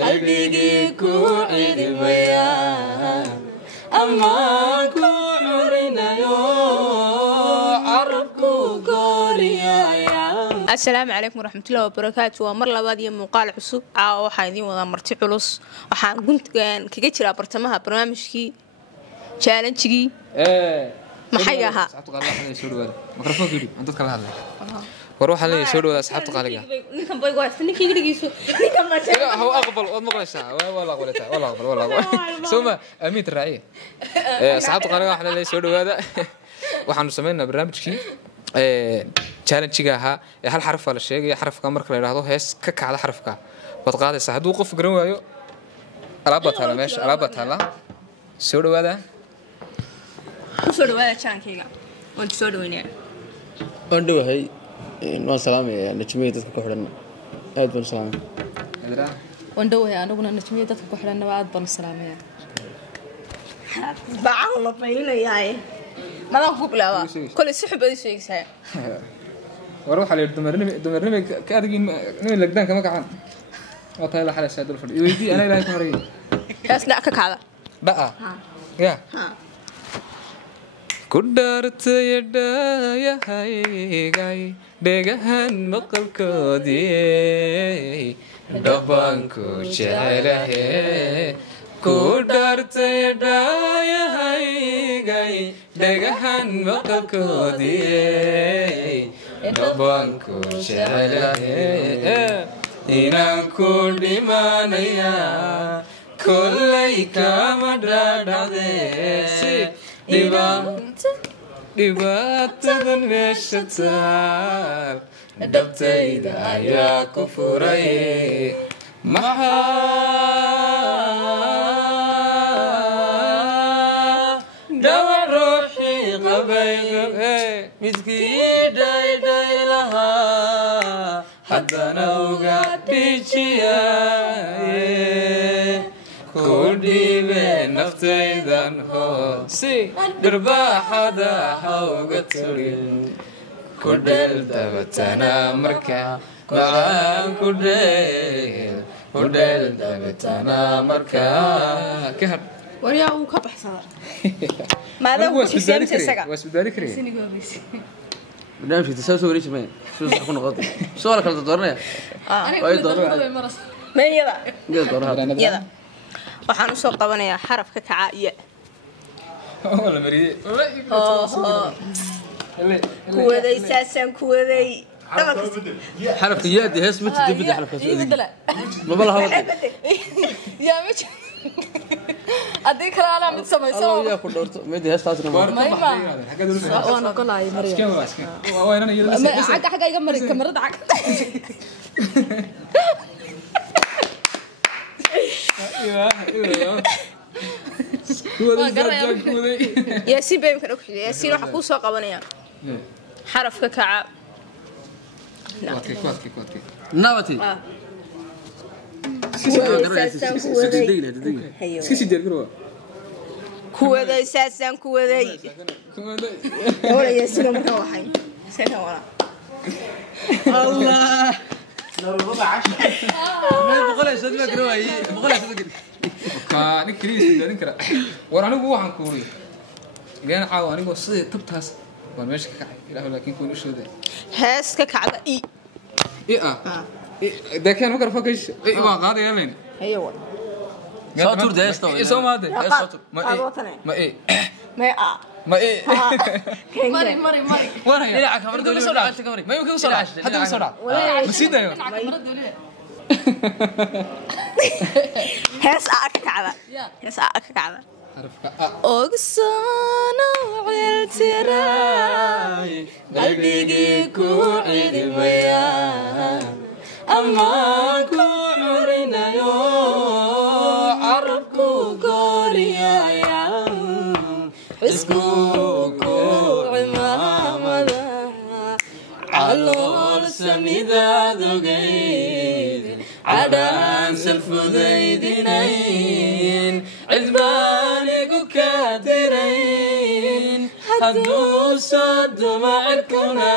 قلبي كوعد ميا أما كوعرنا يو عربكو قوريا السلام عليكم ورحمة الله وبركاته ومر لبادي مقال عصب waxaa idin wada marti culus waxaan guntigan kaga jira bartamaha barnaamijkii challenge-gii maxay ahaa asxaabta qaaliga soo dhawaada mikrofoonka yiri aan dadka la hadlay war waxa la soo dhawaada asxaabta qaaliga ninkan boy go'aas ninkii gurigiisu ninkan ma jira ha aqbal wad maqlaysaa wala aqbaltaa wala aqbal soma amiid raaciye asxaabta qaaliga waxa la soo dhawaada waxaanu sameeynaa barnaamijkii challenge-ga ahaa hal xaraf la sheegay xarafka marka la yiraahdo hees ka kacda xarafka wad qaadaysaa haduu qof garan waayo alaaba taala meesha alaaba taala soo dhawaada soo dhawaada channel-kayga waan soo dhaweynaa waan dhawahay waan salaamayaa najmiyada dadka ku xidhan aad baan salaamayaa adra waan dhawahay anaguna najmiyada dadka ku xidhan aad baan salaamayaa baa la faynayaa madan ku bilaaba kulli si xubadi sheegaysaa war waxa la dumarnimo ka adagin nin lagdan kama kacan oo tahay la xalaysaa dul fadhi weydii ana ilaahay ku horeeyay kaas la ka kacda baa ya kudartay dhayahay dhegahan maqalkoodii dhabanku jecelahay kudartay dhayahay dhegahan maqalkoodii dhabanku jecelahay inaan ku dhimanaya kullay kama dhadhacdee dhibaatadan meesha taal dhabtayda ayaa ku furay maxaa dhawac ruuxii qabay midkii dhaydhay lahaa haddana uga dhijiyaye kudhiibe naftaydan hoose dharbaaxada hawga turin kudheel dabatana markaa macaan kudheel dabatana markaa ka har waryaa uu ka baxsada maadaama uu isbeddeli isaga wasbeddeli kare barnaamijka soo wareejimay soo sax ku noqotay su'aal kala dooranaya way dooranaya meeyada yada waxaan u soo qabanayaa xarafka kaca iya wala mariyay kuwaday saasan kuwaday xarafka yaadi hees mid dibida xarafka soo adig ma bala hawada yaa mid adii kala ana mid samayso Allah yaa ku dhorto mid hees taasna ma waan ogolahay mariya waa inaan iyada xagga iga mari kamarada xagga ياسين بيم كان أكحل ياسين راح أقول ساق بنيا حرف ككعب كواتكي نابتي سكسي دير كروا كوذي ساسان كوذي ولا ياسين ما هو حي سنة ولا الله ما بقول أشد ما كروي بقول أشد كان كريس دارين كرا ورانو بو waxaan ku wariyo gaan caaw anigu sidii tabtaas waan meesha ka kacay ilaahay laakiin ku isoo day hees ka kacda deekan ma karfo kays waa qaadaya leen hayo saatur deesto soo maade saatur ma mari wana ila kamarada wali soo dhacay kamari ma yuu soo dhacay hadda soo dhacay ma sidayo hees ka kacda hees ka kacda أغصانا وعلتراي قلبي كوعد ميا أما كوعرنا يو عربكو قوريا حسكو كوعمامدا علول سنيدا دوغيد عدان سلفوديدينين عذباني كادرين حدو صد معكنا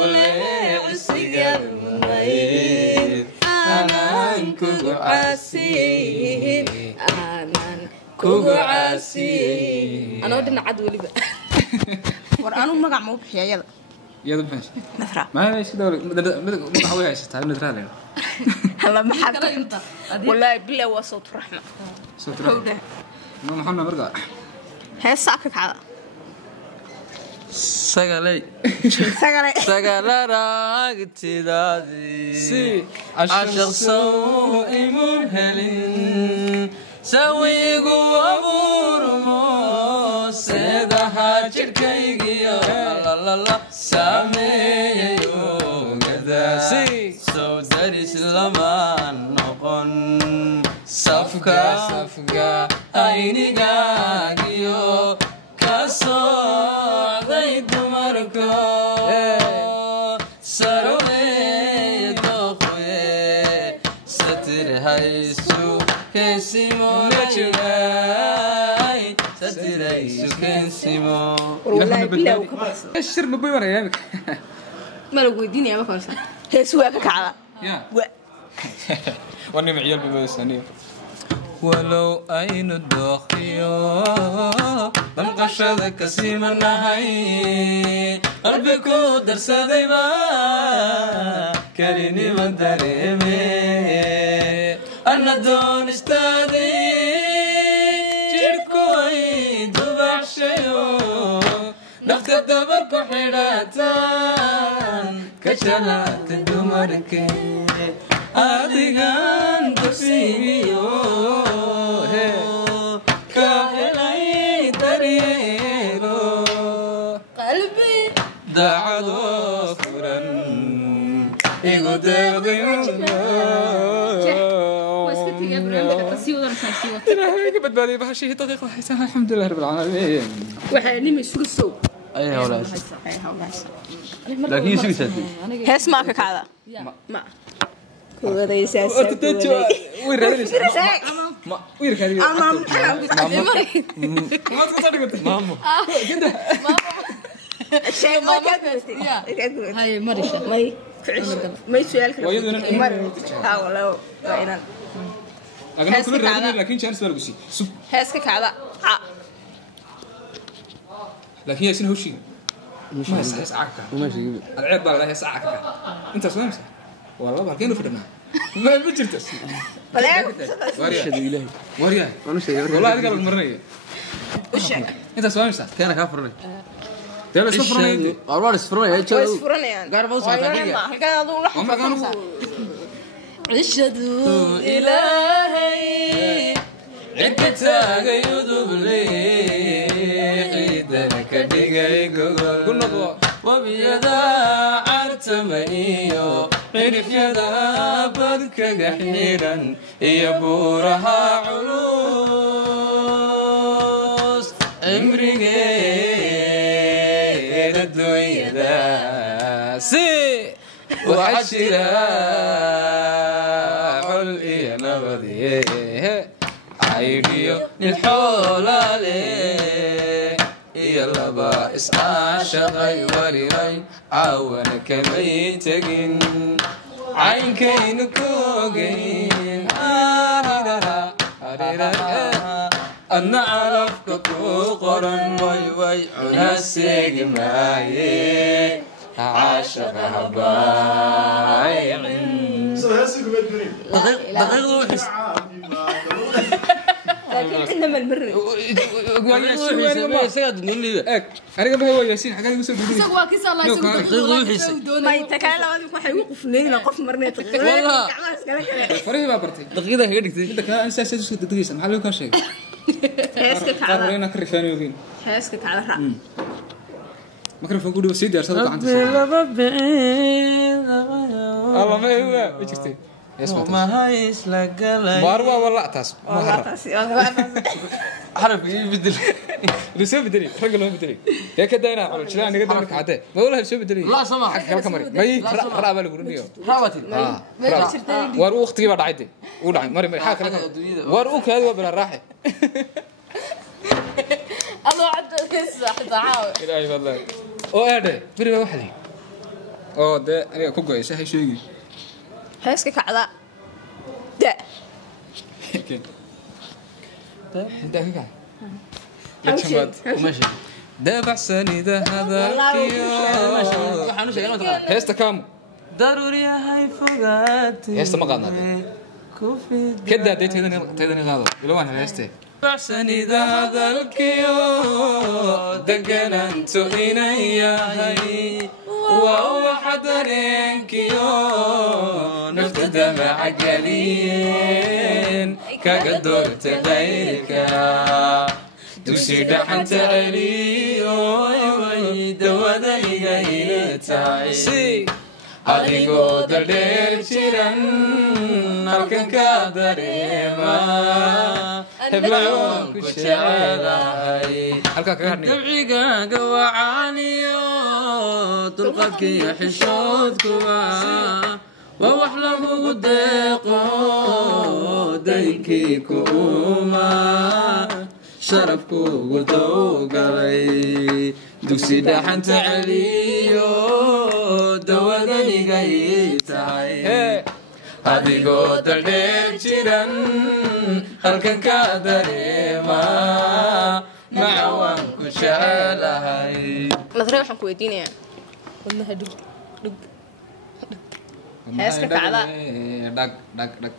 ولي عسيق الميت أنا kugu caasiyin aanan kugu caasiyin anoo dhinacad weliba war anu magac ma u bixiya iyada iyada maxay nasra ma hayso dawlad magac way haysataa nasra leeyo hala maxad wallahi bilaa waa sawt raxma sawt raxma ma maxamna marka heesa ka kacda sagalay sagalaraagtidaadi si ashaqsoo imun helin sawigu abuurmo seedaha jirkaygiyo lalala saameeyayo gadaasi soo daris lamaan noqon safka aynigaagiyo kasooday dumarko sarowey doqoye satir haysu kensimo najugay satir haysu kensimo wallahi bilaa ka baxso shir ma boy waraya ma lagu weydiinaya ma fahansan hees waa ka kacda ya wa wani maciyal bibaysaniyo walow aynu dooqiyo damqashada kasimanahay qalbi ku darsadayba kalinima dareeme ana doonistaaday jirhku ay dubacshayo nafta dabarku xidhaatan ka jalaata dumarkee adigan dugsigiyo ka helay daryeelo qalbi daacado furan igu deeqday ilaahay ka badbaadiyay bahashii daqiiqada haysan alxamdulilah rabbil caalamiin waxaa nimi sugu sow ay hawlaas laakiin sugu saadii hees ma ka kacda ma kuwadaysaa way raadinaysaa ma wiirkaadi ama maamo shay ma ka hay marisha may su'aal kale ha wala waa inaan agna kullu raadinay laakiin chance baa lagu sii sub hees ka kacda laakiin yasin hawshi مش هيس عكا ماشي العيب بقى هيس عكا انت سوامس والله بركينو فدنا ما بجرتس إلهي وريا والله هذه قبل مرنيه وش انت سوامس كان كافرني ده بس فرنيه والله اسفرني يا بس فرنيه قارب اوصل ما كان ادو لحظه هم كانوا عشدوا الهي عكتاغ يذوب لي عيدك دغاي غول وبيدا عرتميو عرف يدا بدك غحيرا يا بورها علوس عمري الدنيا سي وحشرا علي نبضي عيديو الحولالي يلا با اسعاشقي وريري عاونك ميتقين عين كين كوغين أنا عرفك قرن وي عناسيق معي عاشق هبايعين دقيق وحس لكن انما المري aniga ma hawaysin xagaa igu soo gudbay isagu waa kiisa Allah isagu ما يتكلم لازم waxay ugu qufneen qof marnay والله farihi baa bartay دقيقة هي دقيقة inta kale aan saas isku dadagaysan maxaa loo ka sheegay heeska kacda qaarina ka rifaanayeen heeska kacda ra mikrofon ku dhibo sii diyaarsada gacanta Allah ma huwa wajirtay ما هاي إسلاقلا ماروا ولا تاس حرف يبدل لسه بدري رجل ما بدري هيك داينا على شلون نقدر نك عاده ما ولا شو بدري لا سمع حق كلام مري ما رابا لو غرنيو رابطي war waqtigi baa dhacay uu dhacay mari mari xaq kale war uu kaadi waa bila raaxay الله عبد كيسا تعاون ilaahay wallahi oo aade biriga waxdi oo de aniga ku go'ay sahay sheegi heeska kacda da وماشي دابحسن إذا هذا الكيو waxaan u sheegay inuu taqaan هيستا كامو daruuri yahay fogaatay هيستا ما قادنا كده دي تيدني غاضو يلوان هيستا دابحسن إذا هذا الكيو دقن أنتو إنياهي وهو حضرين كيو نفتدى مع قليل كقدور تغيرك دوسي دحنت علي وي دوada iga ilatahay adigoo dadheer jiran halkan ka dareema heblayoon ku jecelahay halkaa kaga hadhnay dabcigaaga wacaaniyo dulqadkiiyo xishoodkuba waa wax lagugu deeqo daynkii ku uma sharafku gudow galay dugsi dhaxanta celiyo dawadaniga tahay adigoo dadheer jiran halkan ka dareema macawaan ku jecelahay nadre waxaan ku weydiinayaa wadnaha dhug dhug heeska kacda dhag dhag dhag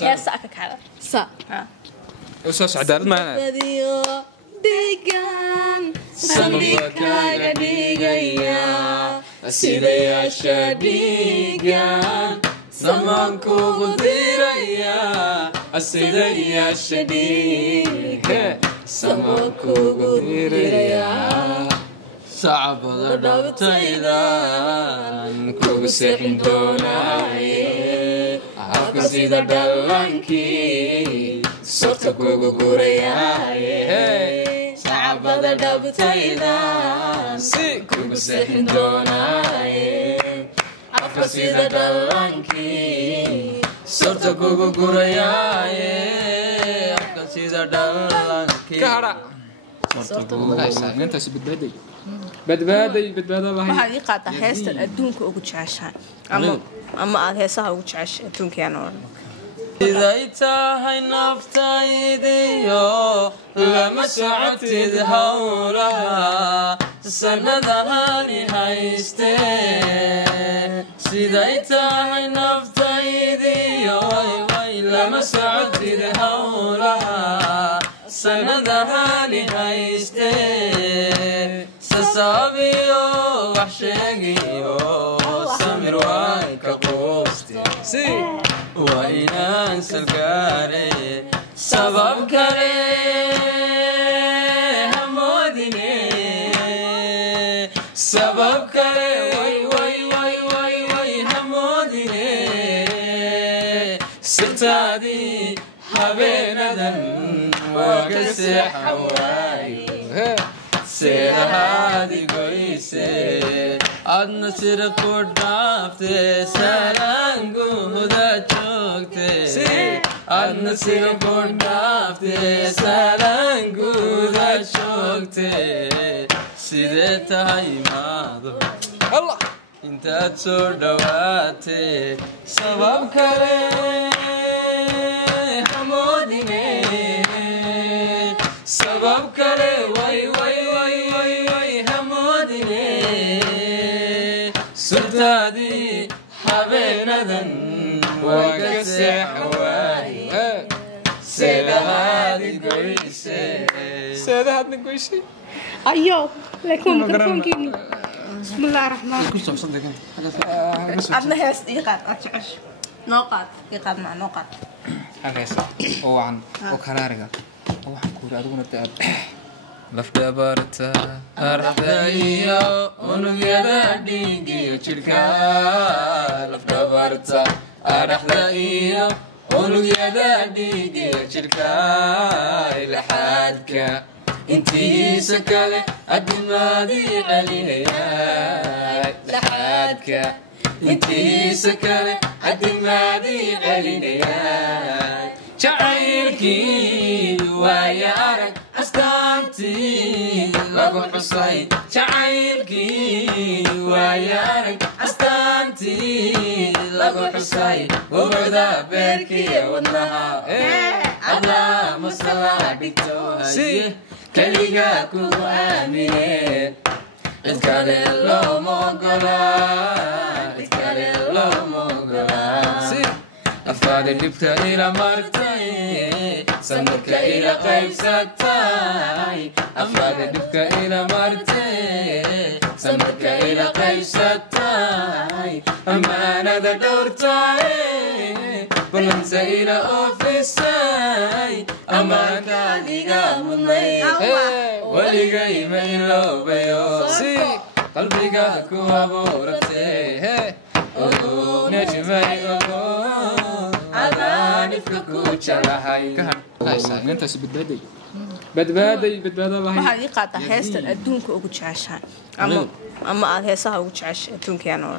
heesa ka kacda sa وسوس عدالة معنا degan samakaga dhigaya sidayaasha dhiigan samankugu diraya sidayaasha dhiigan samankugu diraya sacabada dhabtaydan kugu seexin doonaaye afka sida dhallankii sorta kugu gurayaaye sacabada dhabtaydan si kugu seexin doonaaye afka sida dhallankii sorta kugu gurayaaye afka sida dhallankii كهرة انت بدبادي بدبادي بدبادي waxaad ii qaataa heestan adduunka ugu jeceshahay ama aad heesaha ugu jeceshahay adduunkayaan oo dhan iday tahay naftaydiyo lama socotid howlaha sanadahani haystee siday tahay naftaydiyo lama socotid howlaha sanadahani haystee sasaabiyo wax sheegiyo samir waan ka quuste waa inaan salgaare sabab kale hamoodine sabab kale way hamoodine sirtaadii habeenadan waaga seexan waayo seedahaadi goyse adna sira ku dhaafte salaanguhuda joogte adna sira ku dhaafte salaanguhuda joogte sidee tahay imaado الله intaad soo dhawaate sabab kale hamoodine sabab kale way hamoodine sultaadii habeenadan waaga seexan waaye seedahaadi goyse سيدة هادنا كويشي ayo laakiin mikrofoonkiini bismillahi raxmaan kusoo saddex adna hees ii qaad aad jecesha noo qaad ii qaad maa noo qaad هكذا وعن وكرارجا وحن كوري أدونا تاب لفدبرتا ardayo unugyada dhiigiyo jidhka lafdhabarta araxdayo unugyada dhiigiyo jidhka ilaxaadka intiisa kale adimaadii celinaya laxaadka intiisa kale adimaadii celinaya jacaylkii waaya arag astaanti astaantii lagu xusay jacaylkii waayaarag astaantii lagu xusay ubucda beerkii wadnaha allah masala dhigto haye keliga kugu aamine cid kale looma ogola cid kale looma ogola أفاد الدبكة إلى مرتين سمك إلى قيبستاي أفاد الدبكة إلى مرتين سمك إلى قيبستاي أما أنا ذا دورتاي بلنسى إلى أوفيساي أما كان يقامني ولقاي من لو بيوسي قلبي قاكو أبورتي نجمي waxaad ii qaataa heestan adduunka ugu jeceshahay ama aad heesaha ugu jeceshay adduunkeena oo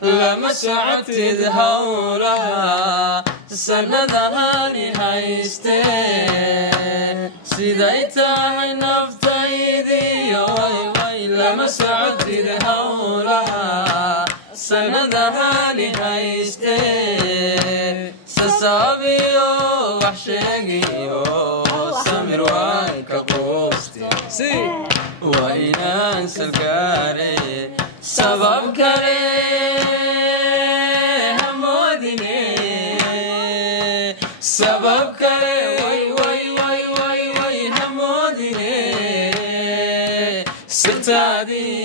dhan lama socotid howlaha sanadahani haystee siday tahay naftaydiyo lama socotid howlaha sanadahani haystee sasaabiyo wax sheegiyo samir waay ka quuste waa inaan salgaare sabab kale hamoodine sabab kale way hamoodine sirtaadii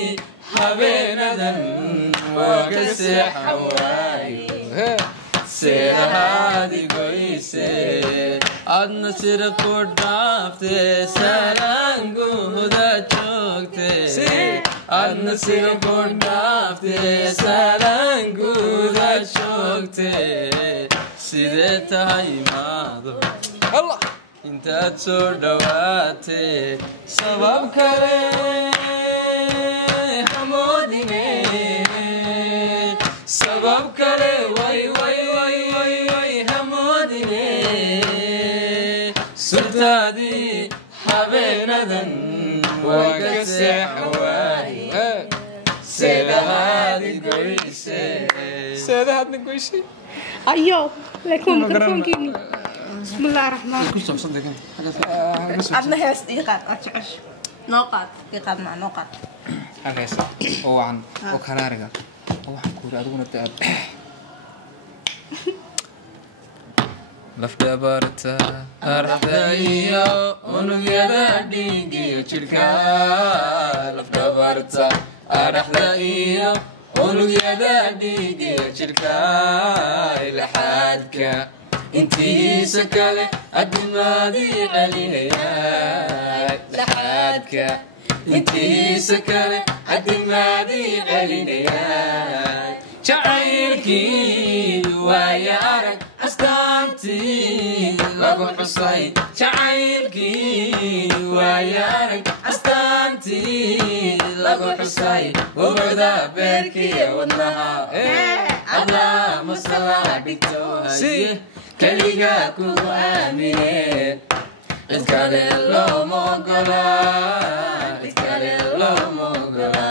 habeenadan waa ka seexan waayo seedahaadi goyse adna sira ku dhaafte salaanguhuda joogte adna sira ku dhaafte salaanguhuda joogte sidee tahay maado intaad soo dhawaate sabab kale hamoodine sabab kale way hamoodine surtaadii habeenadan waa ka seexan waaye seedahaadi goyse seedahaadna goyse ayo laakiin mikrofoonkiini bismillaah raxmaan adna hees ii qaad aad jecesha noo qaad ii qaad maa noo qaad halkaas oo wacan oo karaariga oo waxaan ku yiri adiguna taab lafdabarta ardayo unugyada dhiigiyo jirka lafdabarta ardayo unugyada dhiigiyo jirka ilaxaadka intiisa kale adimaadii celinaya ilaxaadka intiisa kale adimaadii celinaya jacaylkii waaya arag astaantii lagu xusay jacaylkii waaya arag astaantii lagu xusay ubucda beerkii wadnaha allah masala dhigto haye keliga kugu aamine cid kale looma ogola cid kale looma ogola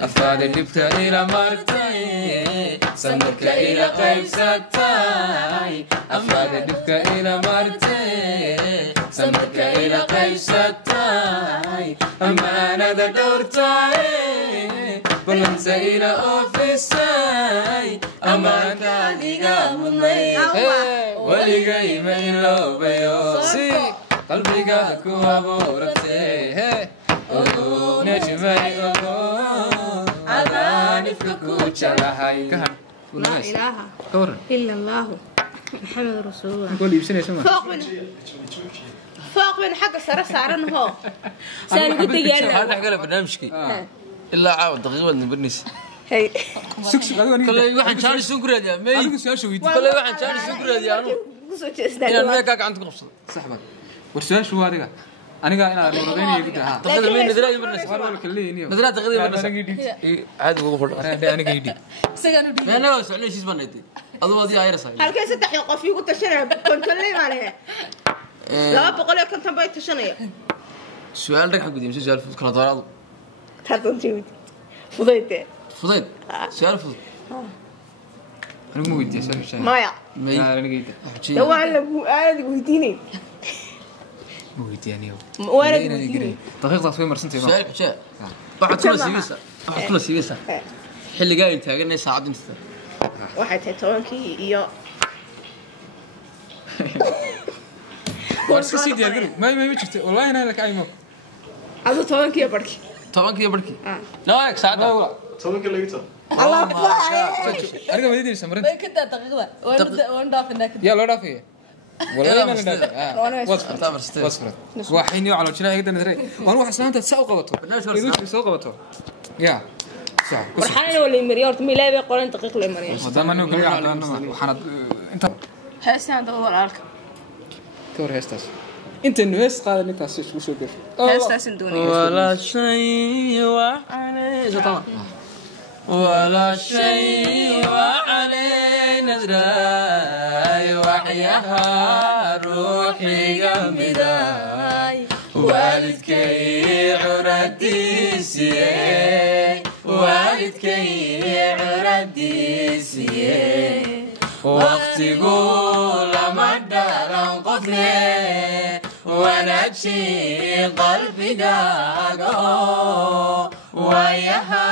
أفاد الدبكة إلى مرتين سمك إلى قيبستاي أفاد الدبكة إلى مرتين سمك إلى قيبستاي أما أنا ذا دورتاي بلنسى إلى أوفيساي أما كان يقامني ولقاي من لو بيوسي قلبي قاكو أبورتي نجمي لا إله إلا الله محمد رسول الله فوق من حق سارن هو سأل قلت يلا هذا حق برنامجك إلا عاود دقيقة نبرنيس هي كل واحد شاري سكر يا مي كل واحد شاري سكر يا أنا ما كاك عندك قصة صحبك ورسال شو هذا aniga inaan radaynayo gudda ha taqada meen nadraa barnas war kaleeyni nadraa taqada barnas aad ugu fadhiyo aniga yidi isaga nu meena waa socnaysiis banaytay adoo adii ayra saay halkay saddex qof igu tashanay kontolley ma lehe 250 bay tashanaya su'aal dhag xaq gudiyay su'aal fudud kala doorado taadon tiimid fudayte fudud su'aal fudud anigu ma weydiiyay su'aasha maya may anigayda dawaan lagu aad weydiinay ma weydiiyaniyo waana daqiiqdaas way marsantay su'aal xujaa waxaad kula siibeysaa xilligaa ay taaganay saacad inta waxay tahay 10kii iyo warska si diyaar garow may jirto wallahi inaan la kaaymo adu 10kii barki 10kii barki laa saacad 10kii laga taa Allah aniga ma diidaysa marin way ka daqiiqda waan dhaafina ka yaa loo dhaafay wallahi ma dhaafay wasfar waxay niyo calo jilaa igdan daray waan wax islaanta saa u qabato igu soo qabato yaa waxaan wali mariyo horta ma ilaahay qoran daqiiq la mariyo wadamano kale waxaan inta heestaan dad walaalka كور هستاس انت انه هست قال انت اسيش وشو كيف heestaas doonay ولا شيء وعليه طبعا ولا شيء وعليه نزراي وحياها روحي قمداي والدكي عرديسي والدكي عرديسي وقتي قول ما دارن قفلي وانا تشي قلبي داقو وياها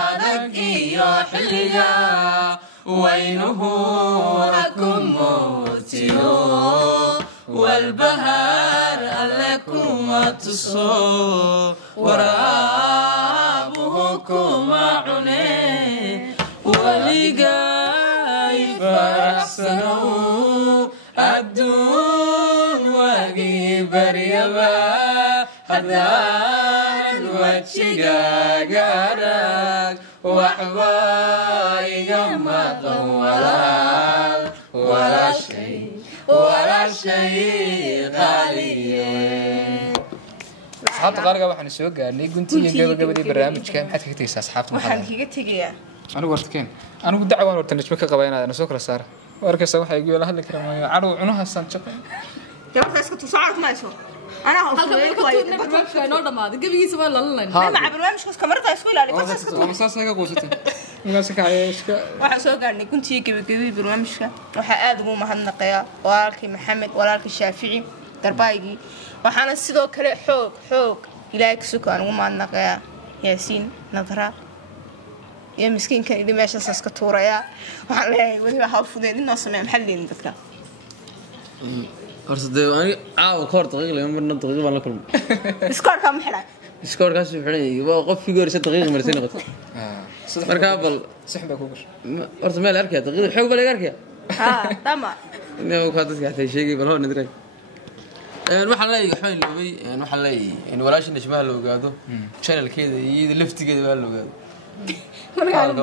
عدك ايو حليا وينه اكم موتيو والبهار لكم تصو ورابهكم عني ولقاي فرحسنو الدون واقي بريبا هدان واتشقاقارك وحباي قمقا ولا شيء غالي أصحاب تقارقة waxaan soo gaarnay guntiga gabagabadii barnaamijka maxaad ka tagtay asxaabta waxaan kaga tagayaa anigu wartkeen anigu dacwaan wartan isma ka qabaynaadana soo kala saar warkaysa waxa igu la hadli karaa maayo cadhow cunaha san jaqay gabadhaas ka tusaacad mayso ana halka barnaamijka inoo dhamaaday gabigiisa waa lalanayna ma barnaamijkaas kamarada isku ilaali fasaska ama saas naga qoosatay magaasa ka hayshka waxaan soo gaarnay guntiga gabagabadii barnaamijka waxa aad ugu mahadnaqayaa walaalkii maxamed walaalkii shaafici darbaaygi waxaana sidoo kale xoog ilaahay ka sukaan ugu mahadnaqayaa yaasiin nadra يا مسكين كان إذا ماشي أساس كتورة يا وعليه وهي حاول فضيل إنه سمع محلين ذكره أرصد أنا كور دقيقة لما بدنا دقيقة ولا كل سكور كم حلا سكور كاس في حني وقف في قرشة دقيقة مرتين قط مركب سحبك وقش أرصد ما الأركية دقيقة حق ولا أركية تمام إنه كاتس قاعد يشيء بالهون ندري المحل لا يحمل لبي المحل لا إن ولاش نشبه له قادو شال كذا يلفت كذا له قادو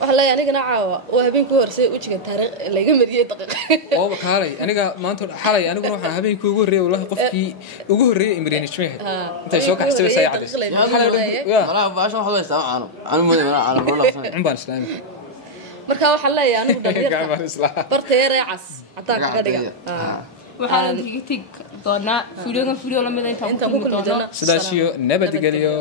والله يعني أنا عاوة وهبين كورسي وجهك تاريخ اللي جمد يدقق oo kaalay aniga maanta xalay anigu waxaan habeenkii ugu horeeyay wallahi qofkii ugu horeeyay imreen ishmeehay intay soo kaxsay say cadis والله باش ما حدا يستوعب أنا مو أنا والله عم بان islaami marka waxa la yahay anigu dhalinyarada bartay reecas hataa ka dhiga waxaan tigtig doona video la mid inta ku kulmi doona sidaas iyo nabad geliyo